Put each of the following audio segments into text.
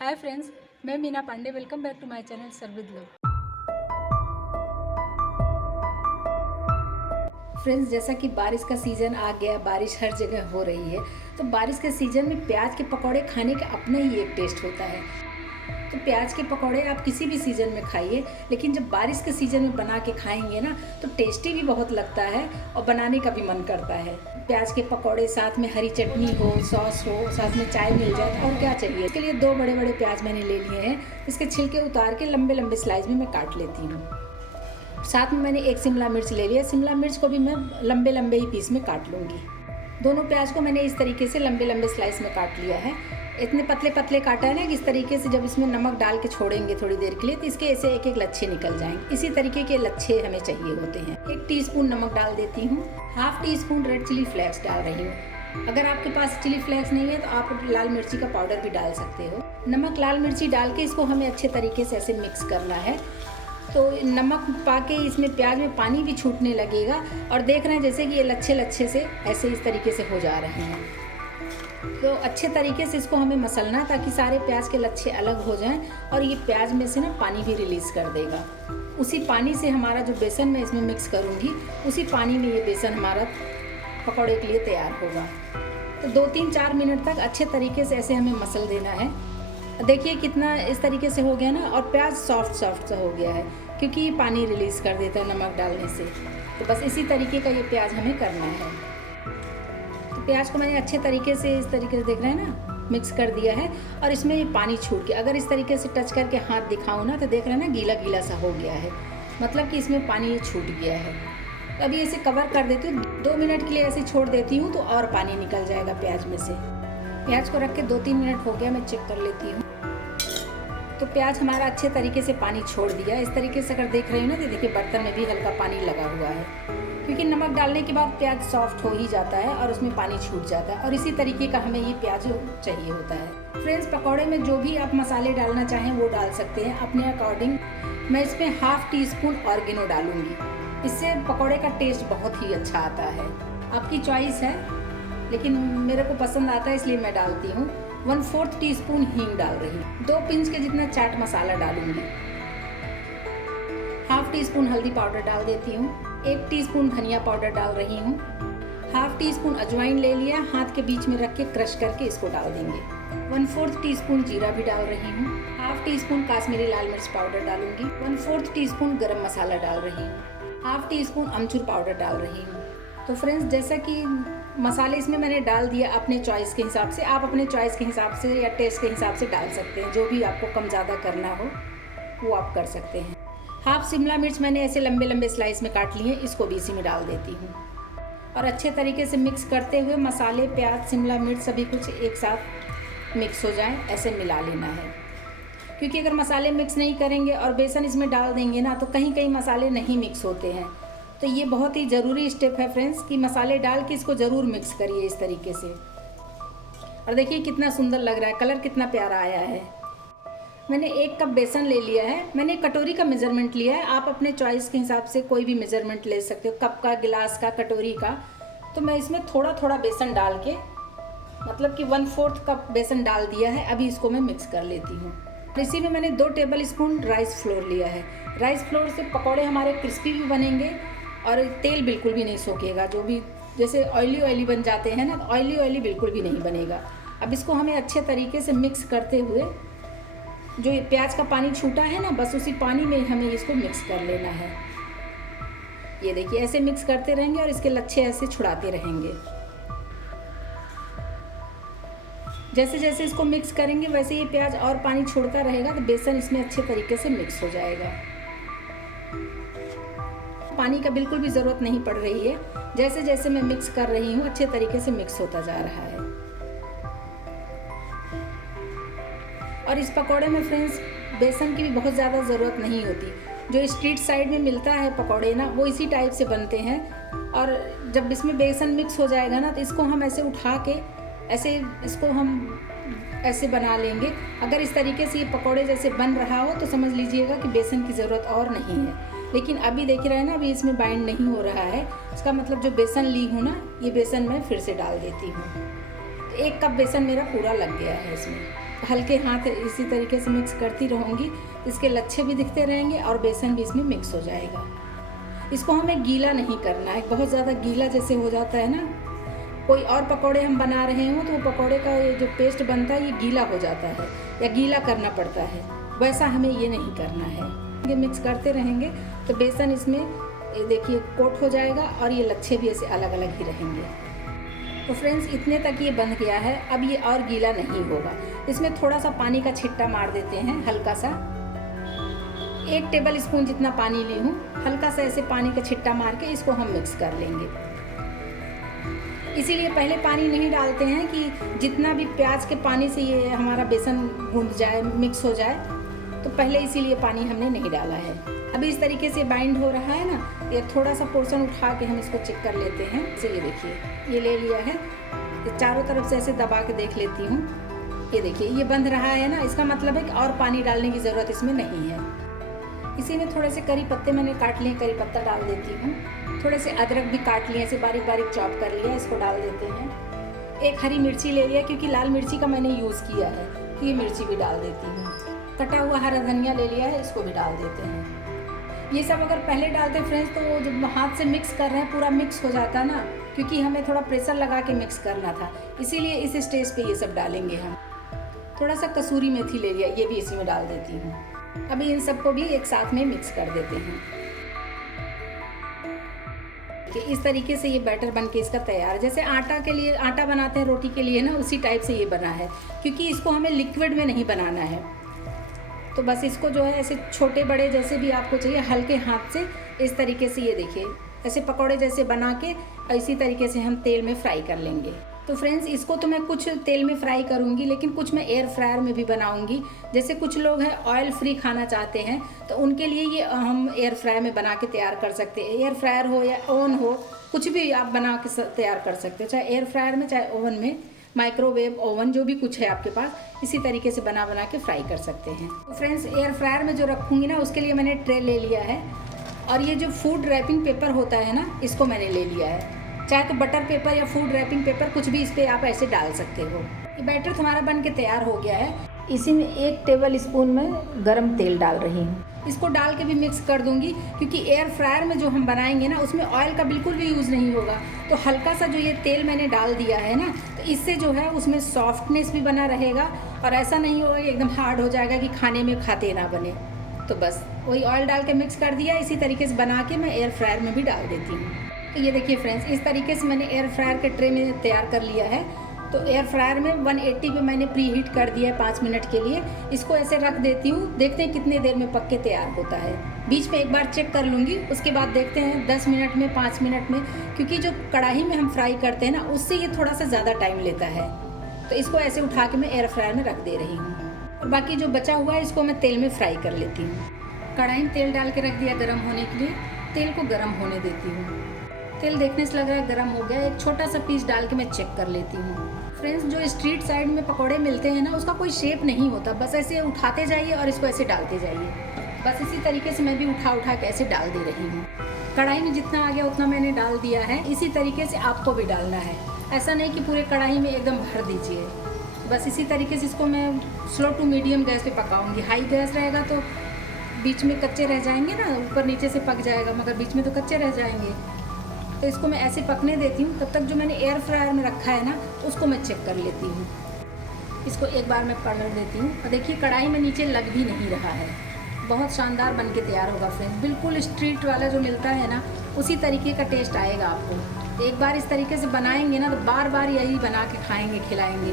हाय friends, मैं Meena Pandey. Welcome back to my channel serve with love. Friends, जैसा कि बारिश का सीज़न आ गया, बारिश हर जगह हो रही है, तो बारिश के सीज़न में प्याज के पकौड़े खाने का अपना ही एक टेस्ट होता है। तो प्याज के पकौड़े आप किसी भी सीज़न में खाइए, लेकिन जब बारिश के सीज़न में बना के खाएंगे ना, तो टेस्टी भी बहुत लगता है और बनाने का भी मन करता है। प्याज के पकौड़े, साथ में हरी चटनी हो, सॉस हो, साथ में चाय मिल जाए, और क्या चाहिए। इसके लिए 2 बड़े बड़े प्याज मैंने ले लिए हैं। इसके छिलके उतार के लंबे लंबे स्लाइस में मैं काट लेती हूँ। साथ में मैंने 1 शिमला मिर्च ले लिया। शिमला मिर्च को भी मैं लंबे लंबे ही पीस में काट लूँगी। दोनों प्याज को मैंने इस तरीके से लंबे लंबे स्लाइस में काट लिया है। इतने पतले पतले काटा है ना कि इस तरीके से जब इसमें नमक डाल के छोड़ेंगे थोड़ी देर के लिए, तो इसके ऐसे एक एक लच्छे निकल जाएंगे। इसी तरीके के लच्छे हमें चाहिए होते हैं। 1 टीस्पून नमक डाल देती हूँ। Half teaspoon red chilli flakes डाल रही हूँ। अगर आपके पास चिली फ्लेक्स नहीं है तो आप लाल मिर्ची का पाउडर भी डाल सकते हो। नमक, लाल मिर्ची डाल के इसको हमें अच्छे तरीके से ऐसे मिक्स करना है। तो नमक पाके इसमें प्याज में पानी भी छूटने लगेगा, और देख रहे हैं जैसे कि ये लच्छे लच्छे से ऐसे इस तरीके से हो जा रहे हैं। तो अच्छे तरीके से इसको हमें मसलना, ताकि सारे प्याज के लच्छे अलग हो जाएं और ये प्याज में से ना पानी भी रिलीज़ कर देगा। उसी पानी से हमारा जो बेसन मैं इसमें मिक्स करूँगी, उसी पानी में ये बेसन हमारा पकौड़े के लिए तैयार होगा। तो 2-3-4 मिनट तक अच्छे तरीके से ऐसे हमें मसल देना है। देखिए कितना इस तरीके से हो गया ना, और प्याज सॉफ्ट सा हो गया है, क्योंकि ये पानी रिलीज़ कर देता है नमक डालने से। तो बस इसी तरीके का ये प्याज हमें करना है। तो प्याज को मैंने अच्छे तरीके से इस तरीके से, देख रहे हैं ना, मिक्स कर दिया है। और इसमें ये पानी छूट के, अगर इस तरीके से टच करके हाथ दिखाऊँ ना, तो देख रहे हैं ना गीला गीला सा हो गया है, मतलब कि इसमें पानी ये छूट गया है। तो अभी इसे कवर कर देती हूँ। 2 मिनट के लिए ऐसे छोड़ देती हूँ, तो और पानी निकल जाएगा प्याज में से। प्याज को रख के 2-3 मिनट हो गया, मैं चेक कर लेती हूँ। तो प्याज हमारा अच्छे तरीके से पानी छोड़ दिया। इस तरीके से अगर देख रहे हो ना, तो देखिए बर्तन में भी हल्का पानी लगा हुआ है, क्योंकि नमक डालने के बाद प्याज सॉफ्ट हो ही जाता है और उसमें पानी छूट जाता है। और इसी तरीके का हमें ये प्याज चाहिए होता है। फ्रेंड्स, पकौड़े में जो भी आप मसाले डालना चाहें वो डाल सकते हैं अपने अकॉर्डिंग। मैं इसमें हाफ टी-स्पून ऑर्गेनो डालूंगी। इससे पकौड़े का टेस्ट बहुत ही अच्छा आता है। आपकी चॉइस है, लेकिन मेरे को पसंद आता है इसलिए मैं डालती हूँ। 1/4 टीस्पून हींग डाल रही हूँ। 2 पिंच के जितना चाट मसाला डालूंगी। हाफ टीस्पून हल्दी पाउडर डाल देती हूँ। 1 टीस्पून धनिया पाउडर डाल रही हूँ। हाफ टीस्पून अजवाइन ले लिया, हाथ के बीच में रख के क्रश करके इसको डाल देंगे। 1/4 टीस्पून जीरा भी डाल रही हूँ। हाफ टीस्पून काश्मीरी लाल मिर्च पाउडर डालूंगी। 1/4 टीस्पून गरम मसाला डाल रही हूँ। हाफ टीस्पून अमचूर पाउडर डाल रही हूँ। तो फ्रेंड्स, जैसा कि मसाले इसमें मैंने डाल दिया अपने चॉइस के हिसाब से, आप अपने चॉइस के हिसाब से या टेस्ट के हिसाब से डाल सकते हैं। जो भी आपको कम ज़्यादा करना हो वो आप कर सकते हैं। हाफ शिमला मिर्च मैंने ऐसे लंबे लंबे स्लाइस में काट लिए, इसको भी इसी में डाल देती हूँ। और अच्छे तरीके से मिक्स करते हुए मसाले, प्याज, शिमला मिर्च सभी कुछ एक साथ मिक्स हो जाए, ऐसे मिला लेना है। क्योंकि अगर मसाले मिक्स नहीं करेंगे और बेसन इसमें डाल देंगे ना, तो कहीं कहीं मसाले नहीं मिक्स होते हैं। तो ये बहुत ही ज़रूरी स्टेप है फ्रेंड्स, कि मसाले डाल के इसको ज़रूर मिक्स करिए इस तरीके से। और देखिए कितना सुंदर लग रहा है, कलर कितना प्यारा आया है। मैंने 1 कप बेसन ले लिया है। मैंने कटोरी का मेज़रमेंट लिया है। आप अपने चॉइस के हिसाब से कोई भी मेज़रमेंट ले सकते हो, कप का, गिलास का, कटोरी का। तो मैं इसमें थोड़ा थोड़ा बेसन डाल के, मतलब कि 1/4 कप बेसन डाल दिया है। अभी इसको मैं मिक्स कर लेती हूँ। इसी में मैंने 2 टेबल स्पून राइस फ्लोर लिया है। राइस फ्लोर से पकौड़े हमारे क्रिस्पी भी बनेंगे और तेल बिल्कुल भी नहीं सोखेगा। जो भी जैसे ऑयली बन जाते हैं ना, तो ऑयली बिल्कुल भी नहीं बनेगा। अब इसको हमें अच्छे तरीके से मिक्स करते हुए, जो ये प्याज का पानी छूटा है ना, बस उसी पानी में हमें इसको मिक्स कर लेना है। ये देखिए ऐसे मिक्स करते रहेंगे और इसके लच्छे ऐसे छुड़ाते रहेंगे। जैसे जैसे इसको मिक्स करेंगे वैसे ये प्याज और पानी छोड़ता रहेगा, तो बेसन इसमें अच्छे तरीके से मिक्स हो जाएगा। पानी का बिल्कुल भी ज़रूरत नहीं पड़ रही है। जैसे जैसे मैं मिक्स कर रही हूँ, अच्छे तरीके से मिक्स होता जा रहा है। और इस पकौड़े में फ्रेंड्स बेसन की भी बहुत ज़्यादा ज़रूरत नहीं होती। जो स्ट्रीट साइड में मिलता है पकौड़े ना, वो इसी टाइप से बनते हैं। और जब इसमें बेसन मिक्स हो जाएगा ना, तो इसको हम ऐसे उठा के ऐसे इसको हम ऐसे बना लेंगे। अगर इस तरीके से ये पकौड़े जैसे बन रहा हो, तो समझ लीजिएगा कि बेसन की ज़रूरत और नहीं है। लेकिन अभी देख रहे हैं ना, अभी इसमें बाइंड नहीं हो रहा है। इसका मतलब जो बेसन ली हूँ ना, ये बेसन मैं फिर से डाल देती हूँ। 1 कप बेसन मेरा पूरा लग गया है इसमें। हल्के हाथ इसी तरीके से मिक्स करती रहूँगी, इसके लच्छे भी दिखते रहेंगे और बेसन भी इसमें मिक्स हो जाएगा। इसको हमें गीला नहीं करना है, बहुत ज़्यादा गीला जैसे हो जाता है ना, कोई और पकौड़े हम बना रहे हों तो वो पकौड़े का ये जो पेस्ट बनता है ये गीला हो जाता है या गीला करना पड़ता है, वैसा हमें ये नहीं करना है। ये मिक्स करते रहेंगे तो बेसन इसमें ये देखिए कोट हो जाएगा और ये लच्छे भी ऐसे अलग अलग ही रहेंगे। तो फ्रेंड्स इतने तक ये बन गया है, अब ये और गीला नहीं होगा। इसमें थोड़ा सा पानी का छिट्टा मार देते हैं, हल्का सा 1 टेबल स्पून जितना पानी ली हूँ, हल्का सा ऐसे पानी का छिट्टा मार के इसको हम मिक्स कर लेंगे। इसीलिए पहले पानी नहीं डालते हैं कि जितना भी प्याज के पानी से ये हमारा बेसन गूंद जाए, मिक्स हो जाए, तो पहले इसीलिए पानी हमने नहीं डाला है। अभी इस तरीके से बाइंड हो रहा है ना, ये थोड़ा सा पोर्शन उठा के हम इसको चेक कर लेते हैं। तो ये देखिए ये ले लिया है, ये चारों तरफ से ऐसे दबा के देख लेती हूँ। ये देखिए ये बंध रहा है ना, इसका मतलब है कि और पानी डालने की ज़रूरत इसमें नहीं है। इसी में थोड़े से करी पत्ते मैंने काट लिए, करी पत्ता डाल देती हूँ। थोड़े से अदरक भी काट लिए, ऐसे बारीक बारीक चॉप कर लिया, इसको डाल देते हैं। एक हरी मिर्ची ले लिया, क्योंकि लाल मिर्ची का मैंने यूज़ किया है, तो ये मिर्ची भी डाल देती हूँ। कटा हुआ हरा धनिया ले लिया है, इसको भी डाल देते हैं। ये सब अगर पहले डालते फ्रेंड्स तो जब हाथ से मिक्स कर रहे हैं पूरा मिक्स हो जाता ना, क्योंकि हमें थोड़ा प्रेशर लगा के मिक्स करना था, इसीलिए इस स्टेज पे ये सब डालेंगे हम। थोड़ा सा कसूरी मेथी ले लिया, ये भी इसी में डाल देती हूँ। अभी इन सबको भी एक साथ में मिक्स कर देते हैं कि इस तरीके से ये बैटर बन के इसका तैयार है। जैसे आटा के लिए आटा बनाते हैं रोटी के लिए ना, उसी टाइप से ये बना है, क्योंकि इसको हमें लिक्विड में नहीं बनाना है। तो बस इसको जो है ऐसे छोटे बड़े जैसे भी आपको चाहिए, हल्के हाथ से इस तरीके से ये देखिए ऐसे पकौड़े जैसे बना के इसी तरीके से हम तेल में फ्राई कर लेंगे। तो फ्रेंड्स इसको तो मैं कुछ तेल में फ्राई करूँगी, लेकिन कुछ मैं एयर फ्रायर में भी बनाऊँगी। जैसे कुछ लोग हैं ऑयल फ्री खाना चाहते हैं, तो उनके लिए ये हम एयर फ्रायर में बना के तैयार कर सकते हैं। एयर फ्रायर हो या ओवन हो, कुछ भी आप बना के तैयार कर सकते हो, चाहे एयर फ्रायर में चाहे ओवन में, माइक्रोवेव ओवन जो भी कुछ है आपके पास, इसी तरीके से बना के फ्राई कर सकते हैं। तो फ्रेंड्स एयर फ्रायर में जो रखूँगी ना, उसके लिए मैंने ट्रे ले लिया है, और ये जो फूड रैपिंग पेपर होता है ना, इसको मैंने ले लिया है। चाहे तो बटर पेपर या फूड रैपिंग पेपर कुछ भी इस पर आप ऐसे डाल सकते हो। ये बैटर हमारा बन के तैयार हो गया है। इसी में 1 टेबल स्पून में गरम तेल डाल रही हूँ, इसको डाल के भी मिक्स कर दूंगी, क्योंकि एयर फ्रायर में जो हम बनाएंगे ना उसमें ऑयल का बिल्कुल भी यूज़ नहीं होगा। तो हल्का सा जो ये तेल मैंने डाल दिया है ना, तो इससे जो है उसमें सॉफ्टनेस भी बना रहेगा, और ऐसा नहीं होगा कि एकदम हार्ड हो जाएगा कि खाने में खाते ना बने। तो बस वही ऑयल डाल के मिक्स कर दिया, इसी तरीके से बना के मैं एयर फ्रायर में भी डाल देती हूँ। तो ये देखिए फ्रेंड्स इस तरीके से मैंने एयर फ्रायर के ट्रे में तैयार कर लिया है। तो एयर फ्रायर में 180 पे मैंने प्री हीट कर दिया है 5 मिनट के लिए। इसको ऐसे रख देती हूँ, देखते हैं कितने देर में पक के तैयार होता है। बीच में एक बार चेक कर लूँगी, उसके बाद देखते हैं 10 मिनट में, 5 मिनट में, क्योंकि जो कढ़ाई में हम फ्राई करते हैं ना, उससे ये थोड़ा सा ज़्यादा टाइम लेता है। तो इसको ऐसे उठा के मैं एयर फ्रायर में रख दे रही हूँ, और बाकी जो बचा हुआ है इसको मैं तेल में फ्राई कर लेती हूँ। कढ़ाई में तेल डाल के रख दिया गर्म होने के लिए, तेल को गर्म होने देती हूँ। तेल देखने से लग रहा है गर्म हो गया, एक छोटा सा पीस डाल के मैं चेक कर लेती हूँ। फ्रेंड्स जो स्ट्रीट साइड में पकौड़े मिलते हैं ना, उसका कोई शेप नहीं होता, बस ऐसे उठाते जाइए और इसको ऐसे डालते जाइए। बस इसी तरीके से मैं भी उठा के ऐसे डाल दे रही हूँ। कढ़ाई में जितना आ गया उतना मैंने डाल दिया है, इसी तरीके से आपको भी डालना है। ऐसा नहीं कि पूरे कढ़ाई में एकदम भर दीजिए। बस इसी तरीके से इसको मैं स्लो टू मीडियम गैस पे पकाऊंगी। हाई गैस रहेगा तो बीच में कच्चे रह जाएंगे ना, ऊपर नीचे से पक जाएगा, मगर बीच में तो कच्चे रह जाएंगे। तो इसको मैं ऐसे पकने देती हूँ। तब तक जो मैंने एयर फ्रायर में रखा है ना, उसको मैं चेक कर लेती हूँ। इसको एक बार मैं पलट देती हूँ, और देखिए कढ़ाई में नीचे लग भी नहीं रहा है। बहुत शानदार बन के तैयार होगा फ्रेंड्स, बिल्कुल स्ट्रीट वाला जो मिलता है ना, उसी तरीके का टेस्ट आएगा आपको। एक बार इस तरीके से बनाएंगे ना, तो बार बार यही बना के खाएंगे, खिलाएंगे,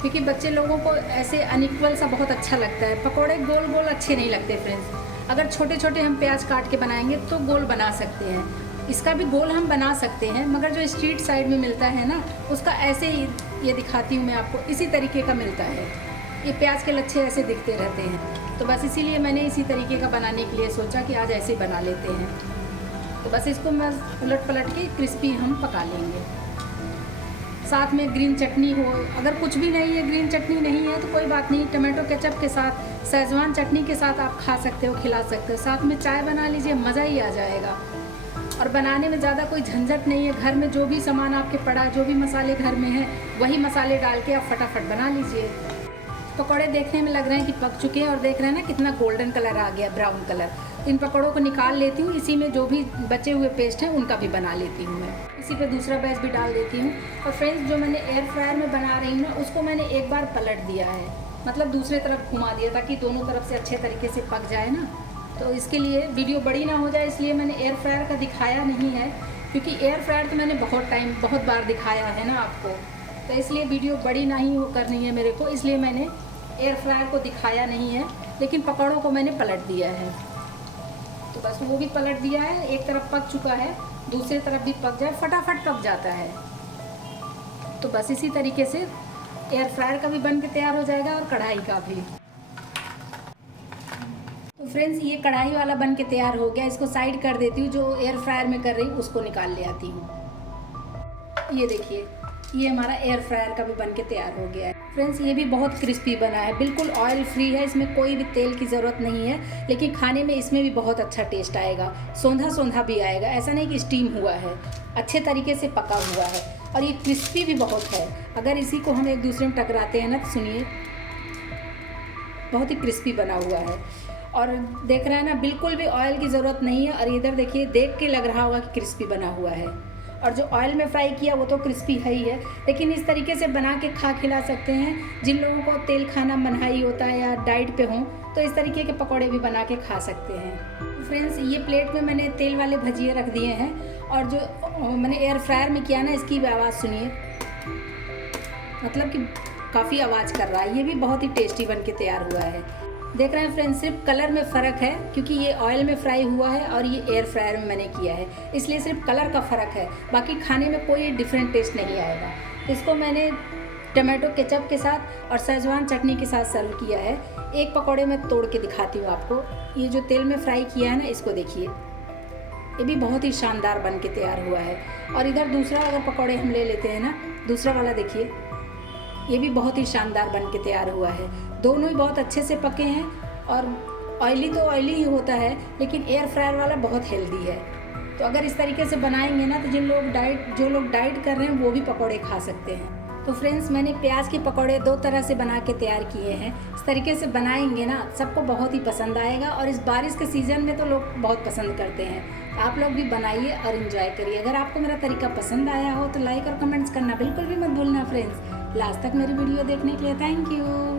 क्योंकि बच्चे लोगों को ऐसे अनइक्वल सा बहुत अच्छा लगता है। पकौड़े गोल गोल अच्छे नहीं लगते फ्रेंड्स। अगर छोटे छोटे हम प्याज काट के बनाएंगे तो गोल बना सकते हैं, इसका भी गोल हम बना सकते हैं, मगर जो स्ट्रीट साइड में मिलता है ना, उसका ऐसे ही, ये दिखाती हूँ मैं आपको, इसी तरीके का मिलता है। ये प्याज के लच्छे ऐसे दिखते रहते हैं। तो बस इसीलिए मैंने इसी तरीके का बनाने के लिए सोचा कि आज ऐसे बना लेते हैं। तो बस इसको मैं उलट पलट के क्रिस्पी हम पका लेंगे। साथ में ग्रीन चटनी हो, अगर कुछ भी नहीं है, ग्रीन चटनी नहीं है तो कोई बात नहीं, टमाटो केचप के साथ, शेजवान चटनी के साथ आप खा सकते हो, खिला सकते हो। साथ में चाय बना लीजिए, मज़ा ही आ जाएगा। और बनाने में ज़्यादा कोई झंझट नहीं है, घर में जो भी सामान आपके पड़ा, जो भी मसाले घर में हैं, वही मसाले डाल के आप फटाफट बना लीजिए। पकौड़े देखने में लग रहे हैं कि पक चुके हैं और देख रहे हैं ना कितना गोल्डन कलर आ गया, ब्राउन कलर। इन पकौड़ों को निकाल लेती हूँ, इसी में जो भी बचे हुए पेस्ट हैं उनका भी बना लेती हूँ मैं। इसी पे दूसरा बैच भी डाल देती हूँ। और फ्रेंड्स, जो मैंने एयर फ्रायर में बना रही हूँ ना, उसको मैंने एक बार पलट दिया है, मतलब दूसरे तरफ घुमा दिया ताकि दोनों तरफ से अच्छे तरीके से पक जाए ना। तो इसके लिए वीडियो बड़ी ना हो जाए, इसलिए मैंने एयर फ्रायर का दिखाया नहीं है, क्योंकि एयर फ्रायर तो मैंने बहुत बार दिखाया है ना आपको, तो इसलिए वीडियो बड़ी नहीं करनी है मेरे को, इसलिए मैंने एयर फ्रायर को दिखाया नहीं है। लेकिन पकौड़ों को मैंने पलट दिया है, तो बस वो भी पलट दिया है। एक तरफ पक चुका है, दूसरी तरफ भी पक जाए, फटाफट पक जाता है। तो बस इसी तरीके से एयर फ्रायर का भी बन के तैयार हो जाएगा और कढ़ाई का भी। तो फ्रेंड्स, ये कढ़ाई वाला बन के तैयार हो गया। इसको साइड कर देती हूँ, जो एयर फ्रायर में कर रही हूँ उसको निकाल ले आती हूँ। ये देखिए, ये हमारा एयर फ्रायर का भी बन के तैयार हो गया है। फ्रेंड्स, ये भी बहुत क्रिस्पी बना है, बिल्कुल ऑयल फ्री है, इसमें कोई भी तेल की ज़रूरत नहीं है। लेकिन खाने में इसमें भी बहुत अच्छा टेस्ट आएगा, सौंधा सौंधा भी आएगा। ऐसा नहीं कि स्टीम हुआ है, अच्छे तरीके से पका हुआ है और ये क्रिस्पी भी बहुत है। अगर इसी को हम एक दूसरे में टकराते हैं ना, तो सुनिए, बहुत ही क्रिस्पी बना हुआ है। और देख रहे हैं ना, बिल्कुल भी ऑयल की ज़रूरत नहीं है। और इधर देखिए, देख के लग रहा होगा कि क्रिस्पी बना हुआ है। और जो ऑयल में फ्राई किया वो तो क्रिस्पी है ही है, लेकिन इस तरीके से बना के खिला सकते हैं। जिन लोगों को तेल खाना मनाही होता है या डाइट पे हों, तो इस तरीके के पकौड़े भी बना के खा सकते हैं। फ्रेंड्स, ये प्लेट में मैंने तेल वाले भजिए रख दिए हैं, और जो मैंने एयर फ्रायर में किया ना, इसकी भी आवाज़ सुनिए, मतलब कि काफ़ी आवाज़ कर रहा है। ये भी बहुत ही टेस्टी बन के तैयार हुआ है। देख रहे हैं फ्रेंड्स, सिर्फ कलर में फ़र्क है, क्योंकि ये ऑयल में फ्राई हुआ है और ये एयर फ्रायर में मैंने किया है, इसलिए सिर्फ कलर का फ़र्क है। बाकी खाने में कोई डिफरेंट टेस्ट नहीं आएगा। इसको मैंने टमाटो केचप के साथ और शेजवान चटनी के साथ सर्व किया है। एक पकौड़े में तोड़ के दिखाती हूँ आपको। ये जो तेल में फ्राई किया है ना, इसको देखिए, ये भी बहुत ही शानदार बन के तैयार हुआ है। और इधर दूसरा अगर पकौड़े हम ले लेते हैं ना, दूसरा वाला देखिए, ये भी बहुत ही शानदार बन के तैयार हुआ है। दोनों ही बहुत अच्छे से पके हैं। और ऑयली तो ऑयली ही होता है, लेकिन एयर फ्रायर वाला बहुत हेल्दी है। तो अगर इस तरीके से बनाएंगे ना, तो जो लोग डाइट कर रहे हैं वो भी पकौड़े खा सकते हैं। तो फ्रेंड्स, मैंने प्याज के पकौड़े 2 तरह से बना के तैयार किए हैं। इस तरीके से बनाएंगे ना, सबको बहुत ही पसंद आएगा। और इस बारिश के सीज़न में तो लोग बहुत पसंद करते हैं। आप लोग भी बनाइए और इन्जॉय करिए। अगर आपको मेरा तरीका पसंद आया हो तो लाइक और कमेंट्स करना बिल्कुल भी मत भूलना फ्रेंड्स। लास्ट तक मेरी वीडियो देखने के लिए थैंक यू।